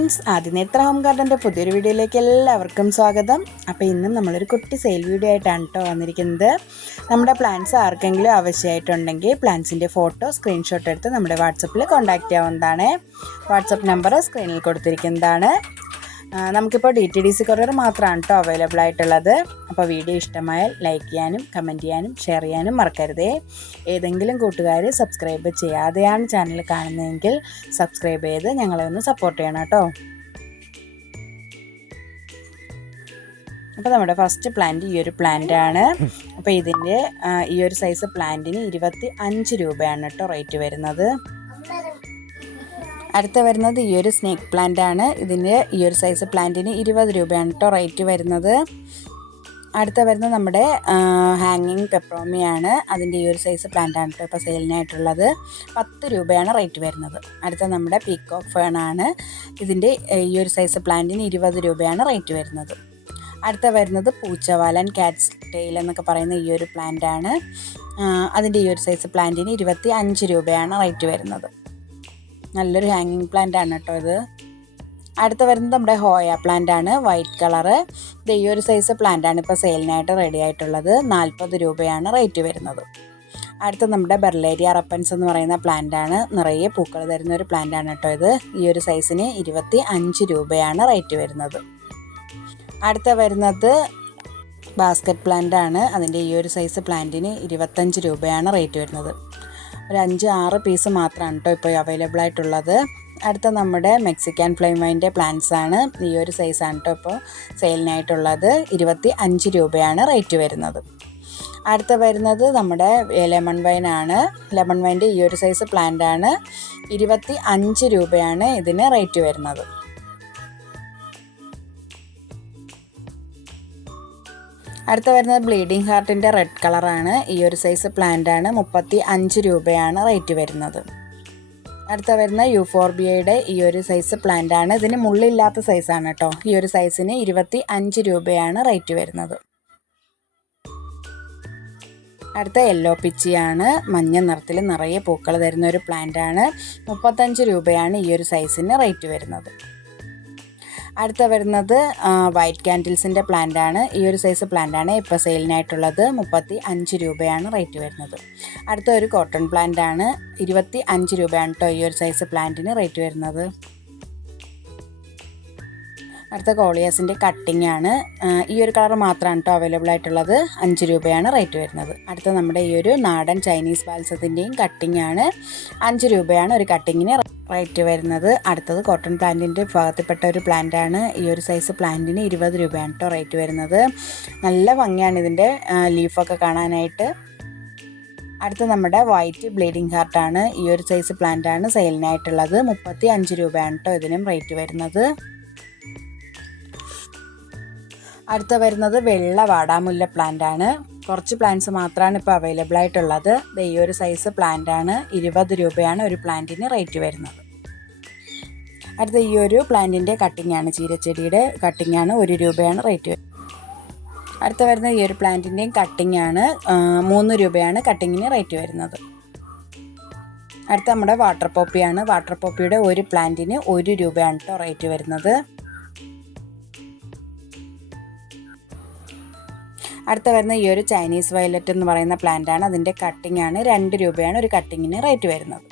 Friends, ആദിനേത്ര home ഗാർഡൻ്റെ പുതിയൊരു വീഡിയോയിലേക്ക് എല്ലാവർക്കും സ്വാഗതം. അപ്പോൾ ഇന്നും നമ്മളൊരു കുട്ടി സെയിൽ വീഡിയോ ആയിട്ടാണ് കേട്ടോ വന്നിരിക്കുന്നത്. നമ്മുടെ പ്ലാന്റ്സ് ആർക്കെങ്കിലും ആവശ്യമായിട്ടുണ്ടെങ്കിൽ പ്ലാന്റ്സിൻ്റെ ഫോട്ടോ സ്ക്രീൻഷോട്ട് എടുത്ത് നമ്മുടെ വാട്സപ്പിൽ കോൺടാക്റ്റ് ചെയ്യാവുന്നതാണ്. വാട്സപ്പ് നമ്പർ സ്ക്രീനിൽ കൊടുത്തിരിക്കുന്നതാണ്. നമുക്കിപ്പോൾ DTDC കൊറിയർ മാത്രമാണ് കേട്ടോ അവൈലബിൾ ആയിട്ടുള്ളത്. അപ്പോൾ വീഡിയോ ഇഷ്ടമായാൽ ലൈക്ക് ചെയ്യാനും കമൻറ്റ് ചെയ്യാനും ഷെയർ ചെയ്യാനും മറക്കരുതേ. ഏതെങ്കിലും കൂട്ടുകാർ സബ്സ്ക്രൈബ് ചെയ്യാതെയാണ് ചാനൽ കാണുന്നതെങ്കിൽ സബ്സ്ക്രൈബ് ചെയ്ത് ഞങ്ങളെ ഒന്ന് സപ്പോർട്ട് ചെയ്യണം കേട്ടോ. അപ്പോൾ നമ്മുടെ ഫസ്റ്റ് പ്ലാന്റ് ഈ ഒരു പ്ലാന്റാണ്. അപ്പോൾ ഇതിൻ്റെ ഈ ഒരു സൈസ് പ്ലാന്റിന് 25 രൂപയാണ് കേട്ടോ റേറ്റ് വരുന്നത്. അടുത്ത വരുന്നത് ഈ ഒരു സ്നേക്ക് പ്ലാന്റ് ആണ്. ഇതിൻ്റെ ഈ ഒരു സൈസ് പ്ലാന്റിന് 20 രൂപയാണ് കേട്ടോ റേറ്റ് വരുന്നത്. അടുത്ത വരുന്നത് നമ്മുടെ ഹാങ്ങിങ് പെപ്രോമിയാണ്. അതിൻ്റെ ഈ ഒരു സൈസ് പ്ലാന്റ് ആണ് കേട്ടോ ഇപ്പോൾ സെയിലിനായിട്ടുള്ളത്. 10 രൂപയാണ് റേറ്റ് വരുന്നത്. അടുത്ത നമ്മുടെ പീക്കോക്ക് ഫേൺ ആണ്. ഇതിൻ്റെ ഈ ഒരു സൈസ് പ്ലാന്റിന് 20 രൂപയാണ് റേറ്റ് വരുന്നത്. അടുത്ത വരുന്നത് പൂച്ചവാലൻ കാറ്റ്സ് ടെയിൽ എന്നൊക്കെ പറയുന്ന ഈ ഒരു പ്ലാന്റ് ആണ്. അതിൻ്റെ ഈ ഒരു സൈസ് പ്ലാന്റിന് 25 രൂപയാണ് റേറ്റ് വരുന്നത്. നല്ലൊരു ഹാങ്ങിങ് പ്ലാന്റ് ആണ് കേട്ടോ ഇത്. അടുത്ത വരുന്നത് നമ്മുടെ ഹോയ പ്ലാന്റ് ആണ്, വൈറ്റ് കളറ്. ഇത് ഈ ഒരു സൈസ് പ്ലാന്റ് ആണ് ഇപ്പോൾ സെയിലിനായിട്ട് റെഡി ആയിട്ടുള്ളത്. 40 രൂപയാണ് റേറ്റ് വരുന്നത്. അടുത്ത നമ്മുടെ ബെർലേരിയ റപ്പൻസ് എന്ന് പറയുന്ന പ്ലാന്റ് ആണ്. നിറയെ പൂക്കൾ തരുന്ന ഒരു പ്ലാന്റ് ആണ് കേട്ടോ ഇത്. ഈ ഒരു സൈസിന് 25 രൂപയാണ് റേറ്റ് വരുന്നത്. അടുത്ത വരുന്നത് ബാസ്ക്കറ്റ് പ്ലാന്റ് ആണ്. അതിൻ്റെ ഈ ഒരു സൈസ് പ്ലാന്റിന് 25 രൂപയാണ് റേറ്റ് വരുന്നത്. ഒരു 5-6 പീസ് മാത്രമാണ് കേട്ടോ ഇപ്പോൾ അവൈലബിൾ ആയിട്ടുള്ളത്. അടുത്ത നമ്മുടെ മെക്സിക്കൻ ഫ്ലെയിമൈൻ്റെ പ്ലാന്റ്സ് ആണ്. ഈ ഒരു സൈസാണ് കേട്ടോ ഇപ്പോൾ സെയിലിനായിട്ടുള്ളത്. 25 രൂപയാണ് റേറ്റ് വരുന്നത്. അടുത്ത വരുന്നത് നമ്മുടെ ലെമൺ വൈൻ ആണ്. ലെമൺ വൈൻ്റെ ഈ ഒരു സൈസ് പ്ലാന്റ് ആണ്. 25 രൂപയാണ് ഇതിന് റേറ്റ് വരുന്നത്. അടുത്ത വരുന്നത് ബ്ലീഡിങ് ഹാർട്ടിൻ്റെ റെഡ് കളറാണ്. ഈ ഒരു സൈസ് പ്ലാന്റ് ആണ്. 35 രൂപയാണ് റേറ്റ് വരുന്നത്. അടുത്ത വരുന്ന യൂഫോർബിയയുടെ ഈ ഒരു സൈസ് പ്ലാന്റ് ആണ്. ഇതിന് മുള്ളില്ലാത്ത സൈസാണ് കേട്ടോ. ഈ ഒരു സൈസിന് 25 രൂപയാണ് റേറ്റ് വരുന്നത്. അടുത്ത യെല്ലോ പിച്ചിയാണ്. മഞ്ഞ നിറത്തിൽ നിറയെ പൂക്കൾ തരുന്ന ഒരു പ്ലാന്റ് ആണ്. 35 രൂപയാണ് ഈ ഒരു സൈസിന് റേറ്റ് വരുന്നത്. അടുത്ത വരുന്നത് വൈറ്റ് കാൻഡിൽസിൻ്റെ പ്ലാന്റ് ആണ്. ഈ ഒരു സൈസ് പ്ലാന്റ് ആണ് ഇപ്പോൾ സെയിലിനായിട്ടുള്ളത്. 35 രൂപയാണ് റേറ്റ് വരുന്നത്. അടുത്ത ഒരു കോട്ടൺ പ്ലാന്റ് ആണ്. 25 രൂപയാണ് കേട്ടോ ഈ ഒരു സൈസ് പ്ലാന്റിന് റേറ്റ് വരുന്നത്. അടുത്ത കോളിയാസിൻ്റെ കട്ടിംഗ് ആണ്. ഈ ഒരു കളർ മാത്രമാണ് കേട്ടോ അവൈലബിൾ ആയിട്ടുള്ളത്. 5 രൂപയാണ് റേറ്റ് വരുന്നത്. അടുത്ത നമ്മുടെ ഈ ഒരു നാടൻ ചൈനീസ് ബാൽസത്തിൻ്റെയും കട്ടിംഗ് ആണ്. 5 രൂപയാണ് ഒരു കട്ടിങ്ങിന് റേറ്റ് വരുന്നത്. അടുത്തത് കോട്ടൺ പ്ലാന്റിൻ്റെ ഭാഗത്തിൽപ്പെട്ട ഒരു പ്ലാന്റ് ആണ്. ഈ ഒരു സൈസ് പ്ലാന്റിന് 20 രൂപയാണ് കേട്ടോ റേറ്റ് വരുന്നത്. നല്ല ഭംഗിയാണ് ഇതിൻ്റെ ലീഫൊക്കെ കാണാനായിട്ട്. അടുത്ത നമ്മുടെ വൈറ്റ് ബ്ലീഡിങ് ഹാർട്ടാണ്. ഈ ഒരു സൈസ് പ്ലാന്റ് ആണ് സെയിലിനായിട്ടുള്ളത്. 35 രൂപയാണ് കേട്ടോ ഇതിനും റേറ്റ് വരുന്നത്. അടുത്ത വരുന്നത് വെള്ള വാടാമുല്ല പ്ലാന്റ് ആണ്. കുറച്ച് പ്ലാന്റ്സ് മാത്രമാണ് ഇപ്പോൾ അവൈലബിൾ ആയിട്ടുള്ളത്. ഈ ഒരു സൈസ് പ്ലാന്റ് ആണ്. 20 രൂപയാണ് ഒരു പ്ലാന്റിന് റേറ്റ് വരുന്നത്. അടുത്ത ഈ ഒരു പ്ലാന്റിൻ്റെ കട്ടിംഗ് ആണ്. ചീരച്ചെടിയുടെ കട്ടിംഗ് ആണ്. 1 രൂപയാണ് റേറ്റ് വരുന്നത്. അടുത്ത വരുന്ന ഈ ഒരു പ്ലാന്റിൻ്റെയും കട്ടിംഗ് ആണ്. 3 രൂപയാണ് കട്ടിങ്ങിന് റേറ്റ് വരുന്നത്. അടുത്ത നമ്മുടെ വാട്ടർ പോപ്പിയാണ്. വാട്ടർ പോപ്പിയുടെ ഒരു പ്ലാന്റിന് 1 രൂപയാണ് കേട്ടോ റേറ്റ് വരുന്നത്. അടുത്ത വരുന്ന ഈ ഒരു ചൈനീസ് വയലറ്റ് എന്ന് പറയുന്ന പ്ലാന്റ് ആണ്. അതിൻ്റെ കട്ടിംഗ് ആണ്. 2 രൂപയാണ് ഒരു കട്ടിങ്ങിന് റേറ്റ് വരുന്നത്.